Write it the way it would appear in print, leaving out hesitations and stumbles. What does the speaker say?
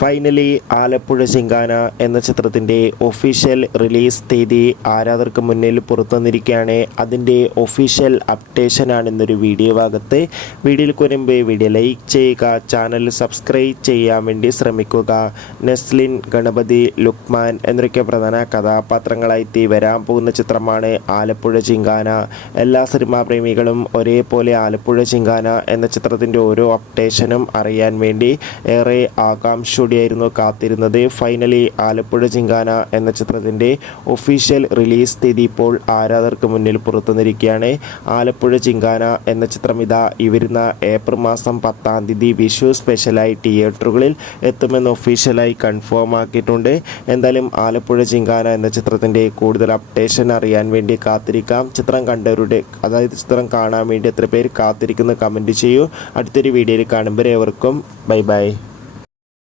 Finally Alappuzha ചിങ്കാന എന്ന ചിത്രത്തിൻ്റെ official release തീയതി ആരാധകർക്ക് മുന്നിൽ പുറത്തുവന്നിരിക്കുകയാണ്. അതിൻ്റെ ഒഫീഷ്യൽ അപ്ഡേഷനാണ് ഇന്നൊരു വീഡിയോ ഭാഗത്ത്. വീഡിയോയിൽ വരുമ്പോൾ വീഡിയോ ലൈക്ക് ചെയ്യുക, ചാനൽ സബ്സ്ക്രൈബ് ചെയ്യാൻ വേണ്ടി ശ്രമിക്കുക. നെസ്ലിൻ, ഗണപതി, ലുക്മാൻ എന്നൊക്കെ പ്രധാന കഥാപാത്രങ്ങളായി വരാൻ പോകുന്ന ചിത്രമാണ് ആലപ്പുഴ ചിങ്കാന. എല്ലാ സിനിമാ പ്രേമികളും ഒരേപോലെ ആലപ്പുഴ ചിങ്കാന എന്ന ചിത്രത്തിൻ്റെ ഓരോ അപ്ഡേഷനും അറിയാൻ വേണ്ടി ഏറെ ആകാംക്ഷയോടെയായിരുന്നു കാത്തിരുന്നത്. ഫൈനലി ആലപ്പുഴ ചിങ്കാന എന്ന ചിത്രത്തിൻ്റെ ഒഫീഷ്യൽ റിലീസ് തീയതി ഇപ്പോൾ ആരാധകർക്ക് മുന്നിൽ പുറത്തുവന്നിരിക്കുകയാണ്. ആലപ്പുഴ ചിങ്കാന എന്ന ചിത്രം ഇതാ ഈ വരുന്ന ഏപ്രിൽ മാസം 10-ാം തീയതി വിഷു സ്പെഷ്യലായി തിയേറ്ററുകളിൽ എത്തുമെന്ന് ഒഫീഷ്യലായി കൺഫേം ആക്കിയിട്ടുണ്ട്. എന്തായാലും ആലപ്പുഴ ചിങ്കാന എന്ന ചിത്രത്തിൻ്റെ കൂടുതൽ അപ്ഡേഷൻ അറിയാൻ വേണ്ടി കാത്തിരിക്കാം. ചിത്രം കണ്ടവരുടെ, അതായത് ചിത്രം കാണാൻ വേണ്ടി എത്ര പേര് കാത്തിരിക്കുന്നു കമൻറ്റ് ചെയ്യൂ. അടുത്തൊരു വീഡിയോയിൽ കാണുമ്പോൾ ഏവർക്കും ബൈ ബൈ.